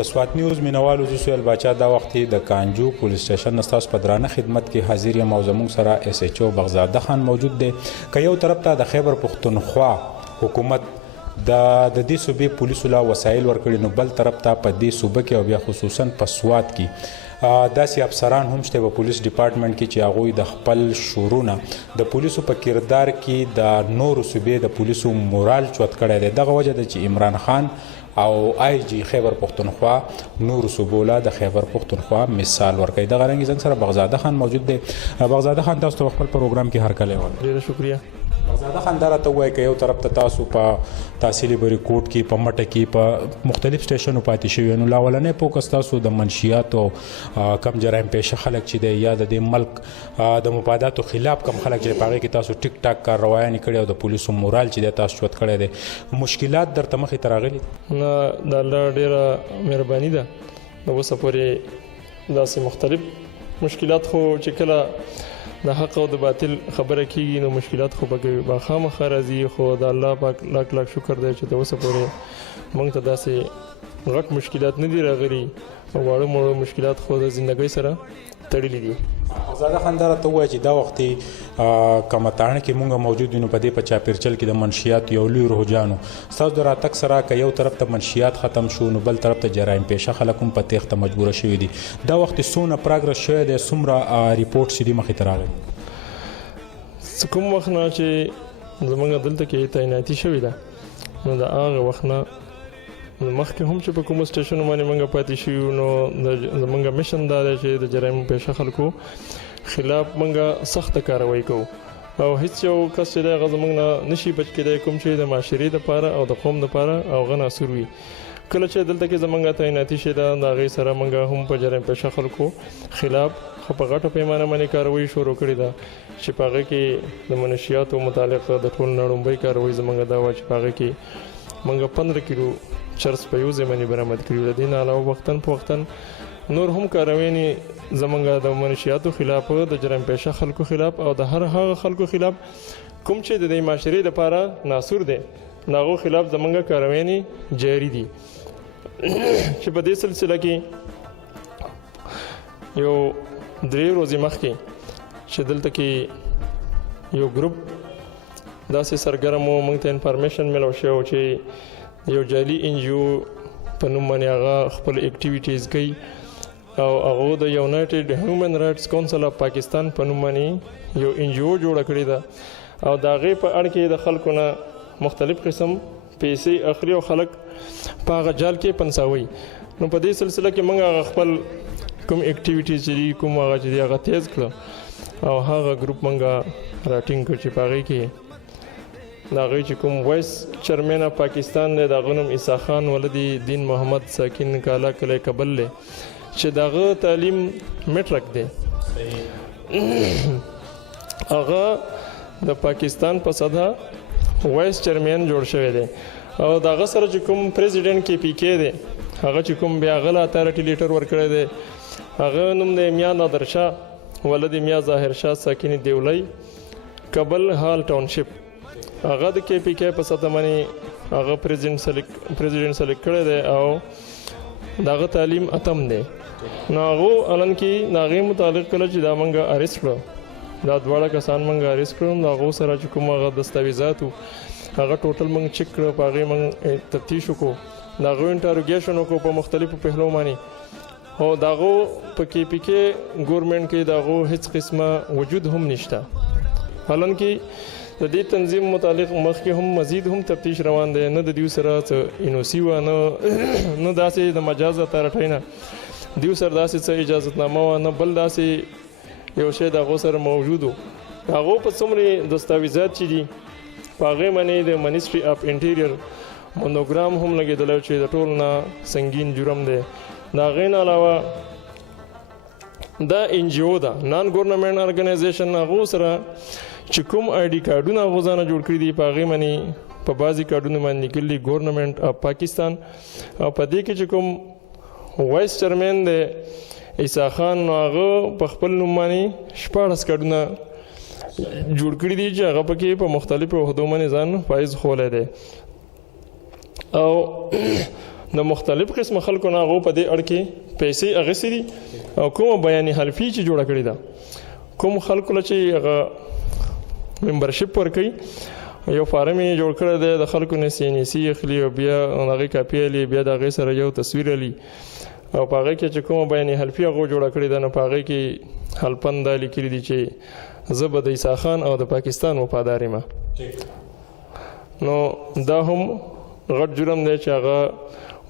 د سوات نیوز مینوالو زه سهیل باچا دا وخت د کانجو پولیس سټیشن نه ستاسو په درانه خدمت کې حاضر یم او زموږ سره اس ایچ او بغزاده خان موجود دی. که یو طرف ته د خیبر پښتونخوا حکومت د دې صوبې پولیسو لا وسایل ورکړي، نو بل طرف ته په دې صوبه کې او بیا خصوصا په سوات کې داسې افسران هم شته په پولیس ډپارټمنټ کې چې هغوی د خپل شورونه د پولیسو په کردار کې د نورو صوبې د پولیسو مورال چوت کړی دی. دغه وجه ده چې عمران خان او آی جی خیبر پښتونخوا نورو صوبو لا د خیبر پښتونخوا مثال ورکوي. دغه رنګ زنګ سره بغزاده خان موجود دی. بغزاده خان تاسو ته خپل پروګرام کې هرکلی وایم. ډېره شکریه. بغزاده خان دا راته ووایي که یو طرف ته تاسو په تحصیلي بریکوټ کې په مټه کې په مختلف سټیشنو پاتې شوي نو لا اولنی فوکس تاسو د منشیاتو کم جرایم پیشه خلک چې دی یا د دې ملک د مفاداتو خلاف کم خلک چې په هغې کې تاسو ټیک ټاک کارروایانې کړې او د پولیسو مورال چې دی تاسو چوت کړی دی، مشکلات درته مخې ته راغلي؟ نه، د الله ډېره مهرباني ده. د اوسه پورې داسې مختلف مشکلات خو چې کله د حق او د باطل خبره کیږي نو مشکلات خو به خامخا راځي، خو د الله پاک لاک لاک شکر دی چې د اوسه پورې موږ ته داسې غټ مشکلات نه دي راغلي او واړه موړه مشکلات خو د زندګۍ سره تړلي دي. بغزاده خان دا راته ووایه چې دا وختې کمتاڼه کې مونږ موجود یو نو په دې په چاپیرچل کې د منشیات یو لوی رجحان ستاسو د راتګ سره که یو طرف ته منشیات ختم شو نو بل طرف ته جرایم پیشه خلک هم په تیښته مجبوره شوي دي. دا وخت څومره پراګرس شوی دی، څومره ریپورټ چې دي مخې ته راغلي؟ کوم وخت نه چې زمونږ دلته کې تعیناتي شوې ده نو د هغه وخت نه مخکې هم چې په کومو سټیشنو باندې موږ پاتې شوي نو زمونږ میشن دا دی چې د جرایم پیشه خلکو خلاف موږ سخته کاروایی کوو او هیڅ یو کس چې دی هغه زموږ نه نشي بچ کېدی کوم چې د معاشرې دپاره او د قوم دپاره هغه ناصور وي. کله چې دلته کې زمونږ تعیناتي شوې ده د هغې سره موږ هم په جرایم پیشه خلکو خلاف په غټه پیمانه باندې کاروایی شروع کړې ده چې په هغې کې د منشیاتو متعلق د ټول نه لومړۍ کاروایی زمونږ دا وه چې په هغې کې موږ 15 کیلو چرس په یو ځای باندې برآمد کړي. د دې نه علاوه وختاً په وختاً نور هم کارویانې زمونږ د منشیاتو خلاف د جرایم پیشه خلکو خلاف او د هر هغه خلکو خلاف کوم چې د دې معاشرې دپاره ناصور دی د هغو خلاف زمونږ کارویانې جاري دي. چې په دې سلسله کې یو 3 ورځې مخکې چې دلته کې یو ګروپ داسې سرګرم و موږ ته انفارمیشن ملو شو چې یو جعلي ان جی او په نوم باندې هغه خپل اکټیویټیز کوي او هغه د یونایټډ هیومن رایټس کونسل اف پاکستان په نوم باندې یو ان جی او جوړه کړې ده او د هغې په اړه کې د خلکو نه مختلف قسم پیسې اخلي او خلک په هغه جال کې پنساوي. نو په دې سلسله کې موږ هغه خپل کوم اکټیویټیز چې دي کوم هغه چې دي هغه تیز کړه او هغه ګروپ موږ راټینګ کړ چې په هغې کې د هغې چې کوم وایس چیرمین اف پاکستان دی د هغه نوم عیسی خان ولدي دین محمد ساکن کالا کلی کابل دی چې د هغه تعلیم میټرک دی. هغه د پاکستان په سطحه وایس چیرمین جوړ شوی دی او د هغه سره چې کوم پریزیډنټ کې پی کې دی هغه چې کوم بیا هغه له اتارټي لیټر ورکړی دی هغه نوم دی میا نادر شاه ولدي میا ظاهر شاه ساکن دیولی کابل هال ټاونشپ. هغه د کې پی کې په سطحه باندې هغه پریزیډنټ سلیکټ کړی دی او د هغه تعلیم اتم دی. نو هغه الان کې د هغې متعلق کله چې دا موږ اریسټ کړو دا دواړه کسان موږ اریسټ کړو د هغو سره چې کوم هغه دستاویزات وو هغه ټوټل موږ چک کړو په هغې موږ تفتیش وکړو د هغوی انټروګیشن وکړو په مختلفو پهلو باندې او د هغو په کې پی کې ګورمنټ کې د هغو هیڅ قسمه وجود هم نشته. حالان کې د دې تنظیم متعلق مخکې هم مزید هم تفتیش روان دی نه د دیو سره څه انوسی وه نه داسې د مجاز اتارټۍ نه دیو سره داسې څه اجازتنامه وه نه بل داسې یو شی د هغو سره موجود و. هغو په څومرې دستاویزات چې دي په هغې باندې د منسټري اف انټیریر مونوګرام هم لګېدلی چې د ټول نه سنګین جرم دی. د هغې نه علاوه دا ان جی او ده نان ګورنمنټ ارګنایزیشن هغو سره چې کوم آی ډي کارډونه هغو ځانه جوړ کړي دي په هغې باندې په بعضې کارډونو باندې لیکلي ګورنمنټ اف پاکستان او په دې کې چې کوم وایس چیرمین دی عیسی خان نو هغه په خپل نوم باندې 14 کارډونه جوړ کړي دي چې هغه پکې په مختلفو عہدو باندې ځان فایز خولی دی او د مختلف قسم خلکو نه هغو په دې اړ کې پیسې اخیستې دي او کومه بیاني حلفي چې جوړه کړې ده کوم خلکو له چې هغه ممبرشپ ورکوي یو فارم یې جوړ کړی دی د خلکو نه CNC اخلي او بیا هغې کاپي اخلي بیا د هغې سره یو تصویر اخلي او په هغې کې چې کومه بیاني حلفي هغو جوړه کړې ده نو په هغې کې حلفن دا لیکلي دي چې زه به د عیسی خان او د پاکستان وفادار یم نو دا هم غټ جرم دی چې هغه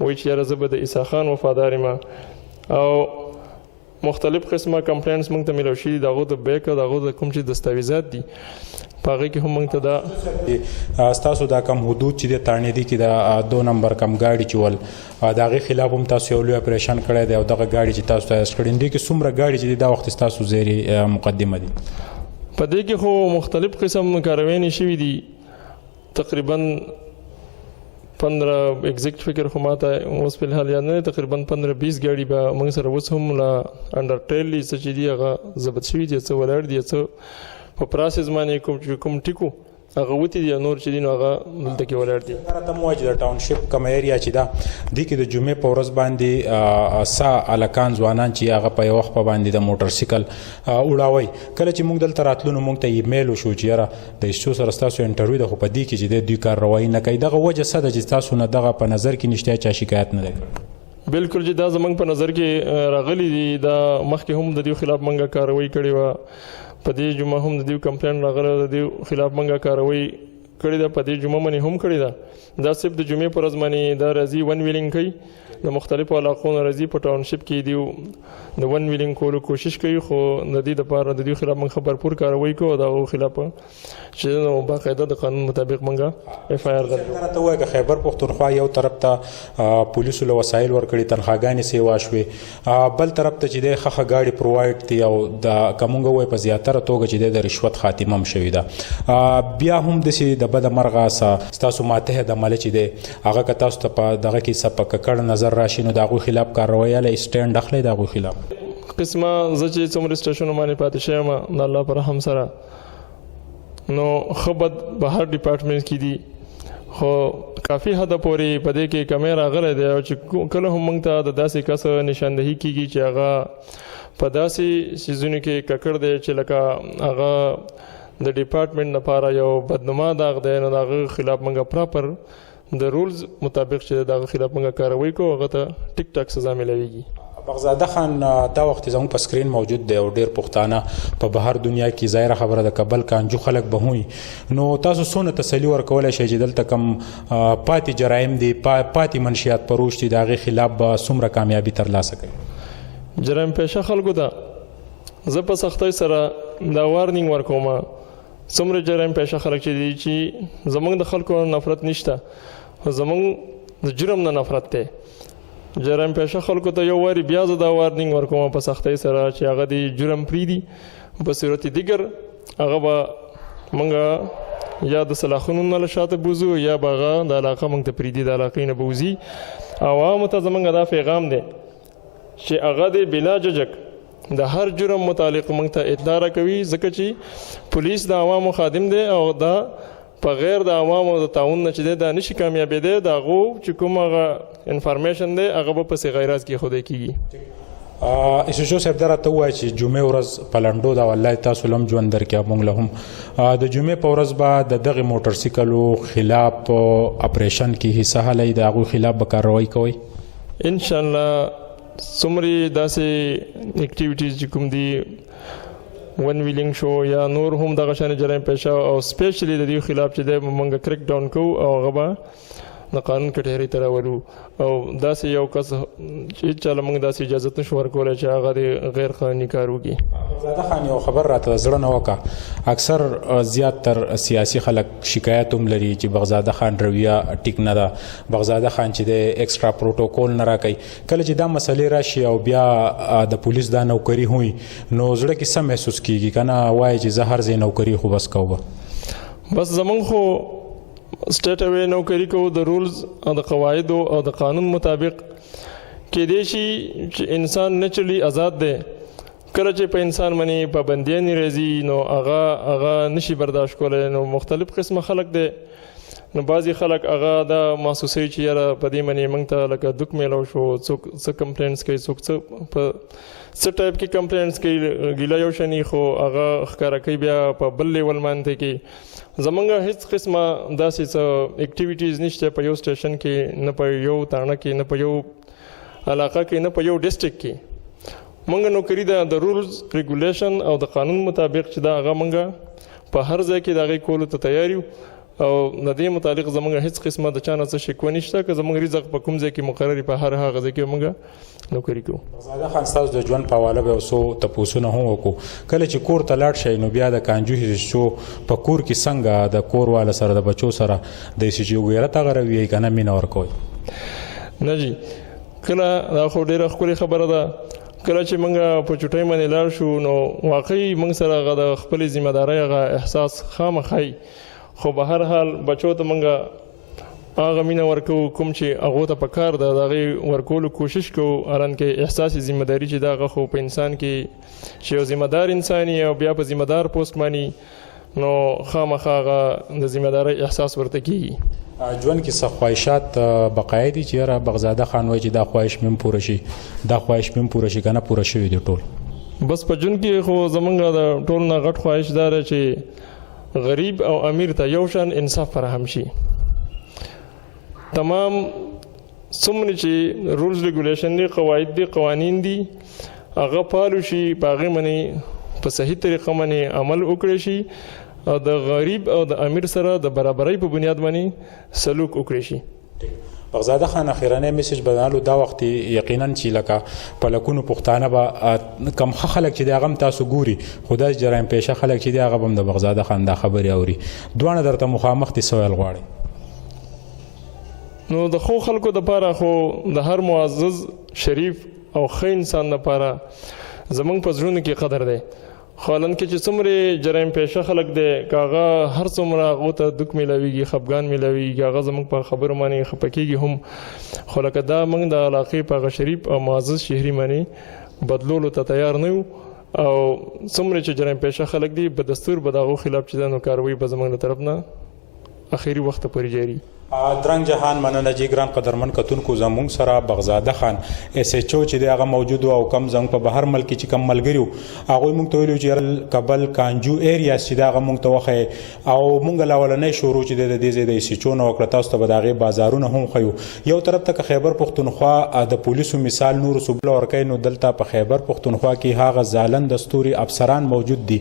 وایي چې یاره زه به د عیسی خان وفادار یم او مختلف قسمه کمپلینټس موږ ته میلاو شوي دي د هغو د بیک او د هغو د کوم چې دستاویزات دي په هغې کې هم موږ ته دا ستاسو دا کم حدود چې د تانیدي کې د 2 نمبر کم ګاډي چې ول د هغې خلاف هم تاسو یو لوی اپریشن کړی دی او دغه ګاډي چې تاسو ته کړی دي کې څومره ګاډي چې دا وخت ستاسو زیري مقدمه دي په دې کې خو مختلف قسم کاروینې شوي دي تقریبا 15 ایگزیکټ فکر خو ماته اوس په الحال یاد نه تقریبا 15-20 ګاډي به موږ سره اوس هم لا انډر ټریل دي څه چې دي هغه ضبط شوي دي څه ولاړ دي څه په پروسس باندې کوم ټیکو هغه وتی دي نور چې دي نو هغه دلته کې ولاړ دي راته مو چې د ټاونشپ کوم ایریا چې دا د کې د جمعې په ورځ باندې سا الکان ځوانان چې هغه په یو وخت باندې د موټر سایکل وړاوي کله چې موږ دلته راتلو موږ ته ایمیل وشو چې یاره د ایشو سره تاسو انټرویو د خو په دې کې چې د دوی کاروایی نه کوي دغه وجه څه ده چې تاسو نه دغه په نظر کې نشته چا شکایت نه ده بالکل چې دا زمونږ په نظر کې راغلي دي دا مخکې هم د دې خلاف منګه کاروایی کړې و په دې جمعه هم د دې کمپلین راغله د دې خلاف منګه کاروایی کړې ده په دې جمعه باندې هم کړې ده دا صرف د جمعې پر ورځ باندې دا راځي ون ویلینګ کوي د مختلفو علاقو نه راځي په ټاونشپ کې دی د ون ویلینګ کولو کوشش کوي خو د دې لپاره د دې خلاف موږ خبرپور کاروایی کوو دا خلاف چې نو باقاعده د قانون مطابق موږ اف آی آر غوښتو راته وایي چې خیبر پښتونخوا یو طرف ته پولیسو له وسایل ورکړي تنخواګانې سیوا شوې بل طرف ته چې د خخه گاډي پرووایډ دي او د کومګه وای په زیاتره توګه چې د رشوت خاتمه هم شوې ده بیا هم د بد مرغه تاسو ماته د عمل چې دی هغه که تاسو ته په دغه کې سپک کړ نظر راشي نو دغه خلاف کاروایی له سټاند اخلي دغه خلاف قسمه زه چې څومره سټیشنونو باندې پاتې شوم د الله پر رحم سره نو خبر به هر ډپارټمنټ کې دي خو کافي حد پورې په دې کې کمی راغلی دی او چې کله هم موږ ته د داسې کس نشاندهي کیږي چې هغه په داسې سیزونو کې ککړ دی چې لکه هغه د ډپارټمنټ لپاره یو بدنما داغ دی نو دغه خلاف موږ پراپر د رولز مطابق چې دغه خلاف موږ کاروایی کوو هغه ته ټیک ټاک سزا ملويږي بغزاده خان دا وخت زموږ په سکرین موجود دی او ډیر پښتانه په بهر دنیا کې ظاهره خبره د کابل کانجو خلک به وي نو تاسو څونه تسلی ورکولای شئ چې دلته کم پاتې جرایم دي پاتې منشیات پروش دي دغه خلاف به څومره کامیابی ترلاسه کوي جرایم پېښه خلکو ته زه په سختۍ سره دا وارنینګ ورکوم څومره جرایم پېښه خلک چې دي چې زمونږ د خلکو نفرت نشته زمونږ د جرم نه نفرت دی جرایم پېښه خلکو ته یو واری بیا زه دا وارنینګ ورکوم په سختۍ سره چې هغه د جرم پرېږدي په صورت دیګر هغه به موږ یا د سلاخونو نه له شاته بوځو یا به هغه د علاقه موږ ته پرېږدي د علاقې نه به وځي عوامو ته زموږ دا پیغام دی چې هغه د بلا ججک د هر جرم متعلق موږ ته اطلاع راکوي ځکه چې پولیس د عوامو خادم دی او دا په غیر د عوامو د تعاون نه چې دا نشي کامیابېدی د هغو چې کوم هغه انفارمیشن دی هغه به پسې غیراز کې ښودی کېږي ایسوچو صاحب دا راته ووایه چې جمعې ورځ په لنډو ده والله تاسو له هم ژوند درکړي موږ له هم د جمعې په ورځ به د دغې موټر سایکلو خلاف اپریشن کې حصه هلی د هغوی خلاف به کاروایی کوئ انشاءالله څومره داسې اکټیویټیز چې کوم دي ون ویلینګ شو یا نور هم دغه شان جرایم پېښه او سپیشلی د دې خلاف چې د موږ کریک ډاون کوو او هغه به د قانون کټهري ته راولو او داسې یو کس چې چاله موږ داسې اجازه نشو ورکولی چې هغه د غیر قانوني کار وکړي زاده خان یو خبر راته زړه نه وکړه اکثر زیات تر سیاسي خلک شکایت هم لري چې بغزاده خان رویه ټیک نه ده بغزاده خان چې د ایکسترا پروتوکول نه راکوي کله چې دا مسلې راشي او بیا د پولیس دا نوکري وي نو زړه کې څه محسوس کیږي که نه وایي چې زه هر ځای نوکري خو بس کوو بس زمونږ خو سټیټ اوی نوکري کوو د رولز او د قواعدو او د قانون مطابق کېدای شي چې انسان نیچرلی آزاد دی کله چې په انسان باندې پابندیانې راځي نو هغه نشي برداشت کولی نو مختلف قسمه خلک دی نو بعضې خلک هغه دا محسوسوي چې یاره په دې منې موږ ته لکه دوک میلاو شو، څوک څه کمپلینټس کوي، څوک څه ټایپ کې کمپلینټس کوي، ګیله یو شني خو هغه ښکاره کوي بیا په بل لیول باندې کې. زمونږ هیڅ قسمه داسې څه اکټیویټیز نشته په یو سټیشن کې، نه په یو تاڼه کې، نه په یو علاقه کې، نه په یو ډسټرکټ کې. مونږ نوکري ده د رولز ریګولیشن او د قانون مطابق چې دا هغه مونږ په هر ځای کې د هغې کولو ته تیار یو، او د دې متعلق زمونږ هیڅ قسمه د چا نه څه شکوه نشته. که زمونږ رزق په کوم ځای کې مقرر په هر هغه ځای کې مونږ نوکري کوو. بغزاده خان ستاسو د ژوند په حواله به یو څو تپوسونه هم وکړو. کله چې کور ته لاړ شئ نو بیا د کانجو حصو په کور کې څنګه د کور والا سره د بچو سره د ایسیچو غیرت هغه رویه که نه مینه ورکوئ؟ نه جی، کله دا خو ډېره ښکلې خبره ده. کله چې موږ په چوټۍ باندې لاړ شو نو واقعي موږ سره هغه د خپلې ذمهدارۍ هغه احساس خامخا، خو به هر حال بچو ته موږ هغه مینه ورکوو کوم چې هغو ته پکار ده، د هغې ورکولو کوشش کوو. حالانکې احساس ذمهداري چې دا هغه خو په انسان کې چې یو ذمهدار انسان او بیا په ذمهدار پوسټ باندې نو خامخا هغه د ذمهدارۍ احساس ورته کېږي. ژوند کې څه خواهشات بقایه دي چې یاره بغزاده خان وایي چې دا خواهش مې هم پوره شي، دا خواهش مې هم پوره شي، که نه پوره شوي دي ټول؟ بس په ژوند کې خو زمونږ د ټول نه غټ خواهش دا ده چې غریب او امیر ته یو شان انصاف فراهم شي. تمام څومره چې رولز ریګولیشن دي، قواعد دي، قوانین دي، هغه پالو شي، په هغې باندې په صحیح طریقه باندې عمل وکړی شي، او د غریب او د امیر سره د برابرۍ په بنیاد باندې سلوک وکړی شي. بغزاده خان اخیرنی میسج بدنالو دا وخت یقینا چې لکه په لکونو پښتانه به کم ښه خلک چې دی هغه هم تاسو ګوري، خو دا جرایم پیشه خلک چې دی هغه به هم د بغزاده خان دا خبرې اوري. دواړه درته مخامخ دي، څه ویل غواړئ؟ نو د ښو خلکو دپاره خو د هر معزز شریف او ښه انسان دپاره زمونږ په زړونو کې قدر دی. خو حالانکې چې څومره جرایم پیشه خلک دی، که هغه هر څومره هغو ته دوک میلاویږي، خفګان میلاویږي، هغه زموږ په خبرو باندې خفه کېږي هم، خو لکه دا موږ د علاقې په هغه شریف او معزز شهري باندې بدلولو ته تیار نه یو. او څومره چې جرایم پیشه خلک دي په دستور به د هغو خلاف چې دا نو کاروي به زموږ له طرف نه اخري وخت پورې جاري. درنګ جهان مننه جی ګران قدرمن کتونکو، زموږ سره بغزاده خان اس ایچ او چې دی هغه موجود او کم زنګ په بهر ملک چې کم ملګریو هغوی موږ ته ویلو چې کابل کانجو ایریا چې دا هغه موږ ته وښیي، او موږ لاولنۍ شروع چې د دې ځای د اس ایچ او نه وکړه، تاسو ته به د هغې بازارونه هم ښیو. یو طرف ته که خیبر پښتونخوا د پولیسو مثال نورو صوبو ورکوي، نو دلته په خیبر پښتونخوا کې هغه ځالند ستوري افسران موجود دي.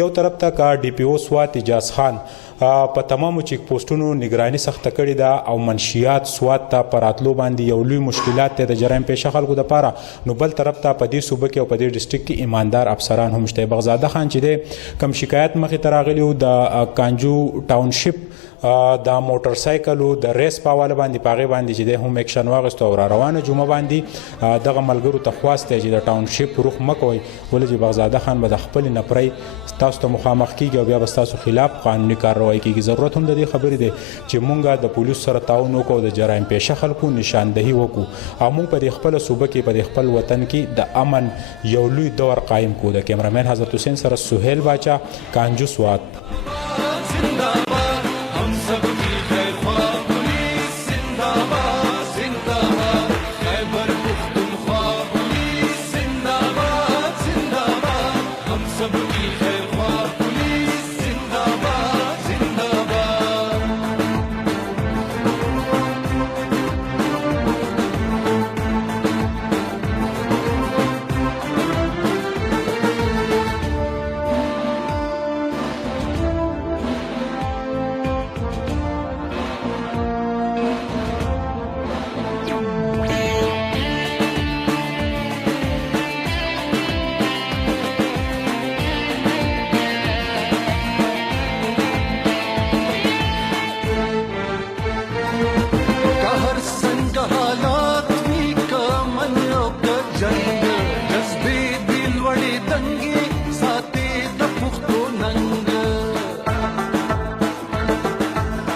یو طرف ته که ډي پي او سوات اجاز خان په تمامو چیک پوسټونو نگراني سخته کړې ده او منشیات سوات ته په راتلو باندې یو لوی مشکلات دی د جرایم پیشه خلکو دپاره. نو بل طرف ته په دې صوبه کې او په دې ډسټرکټ کې ایماندار افسران هم شته. بغزاده خان چې دی کم شکایت مخې ته راغلی و د کانجو ټاونشپ د موټر سایکلو د ریس په حواله باندې، په هغې باندې چې دی هم ایکشن واخیستو او را روانه جمعه باندې دغه ملګرو ته خواست دی چې د ټاونشپ رخ مه کوئ، ولې چې بغزاده خان به د خپلې نفرۍ تاسو ته مخامخ کیږي او بیا به ستاسو خلاف قانوني کارروایي کیږي. ضرورت هم د دې خبرې دی چې مونږ د پولیسو سره تعاون وکړو، د جرایم پیشه خلکو نشاندهي وکړو، او مونږ په دې خپله صوبه کې په دې خپل وطن کې د امن یو لوی دور قایم کړو. د کیمرامین حضرت حسین سره سهیل باچا، کانجو سوات. जज्बे दिल वड़े दंगे